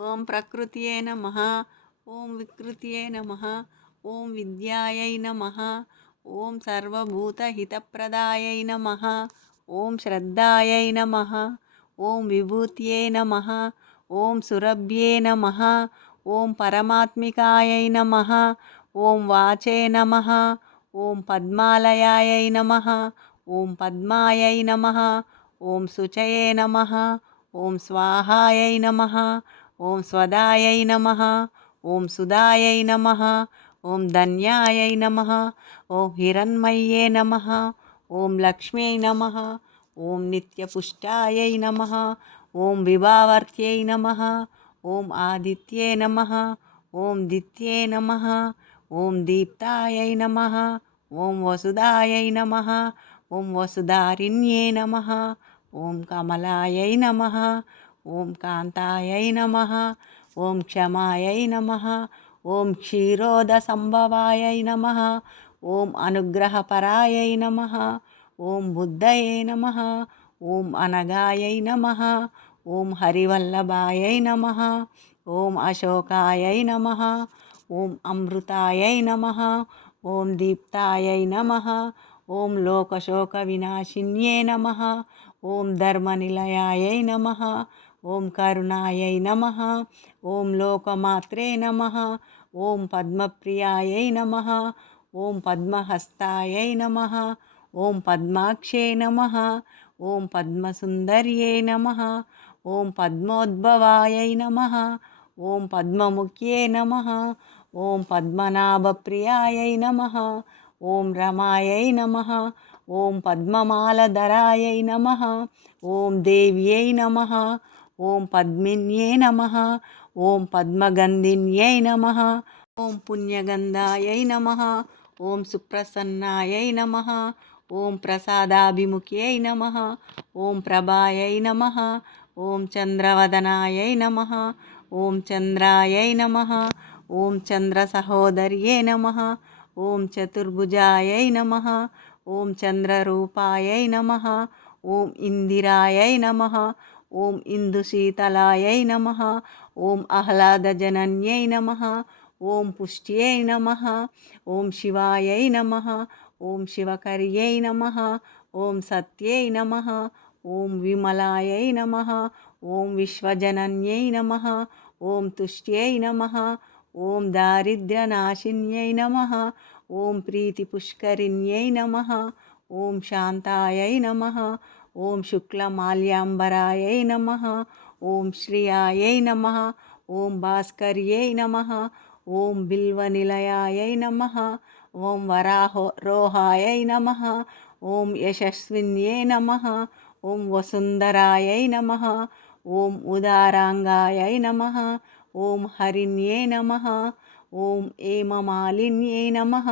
ఓం ప్రకృత్యై నమః. ఓం వికృత్యై నమః. ఓం విద్యాయై నమః. ఓం సర్వభూతహితప్రదాయై నమః. ఓం శ్రద్ధాయై నమః. ఓం విభూత్యై నమః. ఓం సురభ్యై నమః. ఓం పరమాత్మికాయై నమః. ఓం వాచే నమః. ఓం పద్మాలయాయై నమః. ఓం పద్మాయై నమః. ఓం శుచయే నమః. ఓం స్వాహాయై నమః. ఓం స్వదాయై నమః. ఓం సుదాయై నమః. ఓం ధన్యాయై నమః. ఓం హిరణ్మయ్యే నమః. ఓం లక్ష్మ్యై నమః. ఓం నిత్యపుష్టాయై నమః. ఓం విభావర్త్యై నమః. ఓం ఆదిత్యే నమః. ఓం దిత్యే నమః. ఓం దీప్తాయై నమః. ఓం వసుదాయై నమః. ఓం వసుధారిణ్యే నమః. ఓం కమలాయై నమః. ఓం కాంతాయై నమః. ఓం క్షమాయై నమః. ఓం క్షీరోద సంభవాయై నమః. ఓం అనుగ్రహపరాయై నమః. ఓం బుద్ధయే నమః. ఓం అనగాయై నమః. ఓం హరివల్లభాయై నమః. ఓం అశోకాయై నమః. ఓం అమృతాయై నమః. ఓం దీప్తాయై నమః. ఓం లోకశోక వినాశిన్యే నమః. ఓం ధర్మనిలయాయై నమః. ఓం కరుణాయై నమః. ఓం లోకమాత్రే నమః. ఓం పద్మప్రియాయై నమః. ఓం పద్మహస్తాయై నమః. ఓం పద్మాక్షే నమః. ఓం పద్మసుందర్యై నమః. ఓం పద్మోద్భవాయై నమః. ఓం పద్మముఖ్యే నమః. ఓం పద్మనాభప్రియాయై నమః. ఓం రమాయై నమః. ఓం పద్మమాలధరాయై నమః. ఓం దేవ్యై నమః. ఓం పద్మిన్యే నమః. ఓం పద్మగంధిన్యై నమః. ఓం పుణ్యగంధాయై నమః. ఓం సుప్రసన్నాయై నమః. ఓం ప్రసాదాభిముఖ్యై నమః. ఓం ప్రభాయై నమః. ఓం చంద్రవదనాయై నమః. ఓం చంద్రాయై నమః. ఓం చంద్రసహోదర్యే నమః. ఓం చతుర్భుజాయై నమః. ఓం చంద్రరూపాయై నమః. ఓం ఇందిరాయై నమః. ఓం ఇందుశీతలాయై నమః. ఓం ఆహ్లాదజనన్యై నమః. ఓం పుష్ట్యై నమః. ఓం శివాయై నమః. ఓం శివకర్యై నమః. ఓం సత్యై నమః. ఓం విమలాయై నమః. ఓం విశ్వజనన్యై నమః. ఓం తుష్ట్యై నమః. ఓం దారిద్ర్యనాశిన్యై నమః. ఓం ప్రీతిపుష్కరిణ్యై నమః. ఓం శాంతాయై నమః. ఓం శుక్లమాల్యాంబరాయై నమః. ఓం శ్రియాయై నమః. ఓం భాస్కర్యై నమః. ఓం బిల్వనిలయాయై నమః. ఓం వరారోహాయై నమః. ఓం యశస్విన్యే నమః. ఓం వసుంధరాయై నమః. ఓం ఉదారాంగాయై నమః. ఓం హరిణ్యే నమః. ఓం ఏమమాలిన్యే నమః.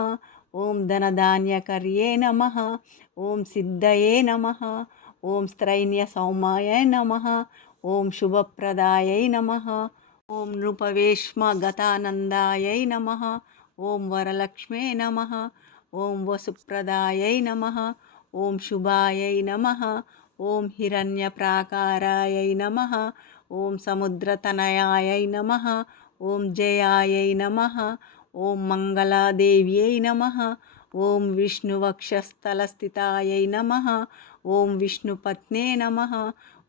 ఓం ధనధాన్యకర్యే నమః. ఓం సిద్ధయే నమః. ఓం స్త్రైణ్య సౌమ్యాయ నమః. ఓం శుభప్రదాయై నమః. ఓం నృపవేష్మగతానందాయై నమః. ఓం వరలక్ష్మే నమః. ఓం వసుప్రదాయై నమః. ఓం శుభాయై నమః. ఓం హిరణ్యప్రాకారాయై నమః. ఓం సముద్రతనయాయై నమః. ఓం జయాయై నమః. ఓం మంగళాదేవ్యై నమః. ఓం విష్ణువక్షస్థలస్థితాయై నమః. ఓం విష్ణుపత్నే నమః.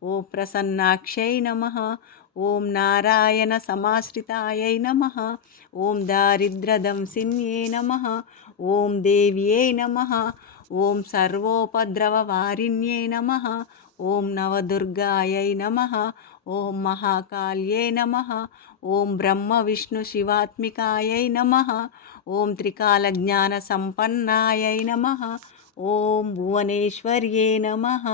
ఓం ప్రసన్నాక్షై నమః. ఓం నారాయణ సమాశ్రితాయై నమః. ఓం దారిద్ర్యదంసిన్యే నమః. ఓం దేవ్యై నమః. ఓం సర్వోపద్రవవారిణ్యై నమః. ఓం నవదుర్గాయై నమః. ఓం మహాకాళ్యై నమః. ఓం బ్రహ్మ విష్ణు శివాత్మికాయై నమః. ఓం త్రికాలజ్ఞాన సంపన్నాయై నమః. ఓం భువనేశ్వర్యే నమః.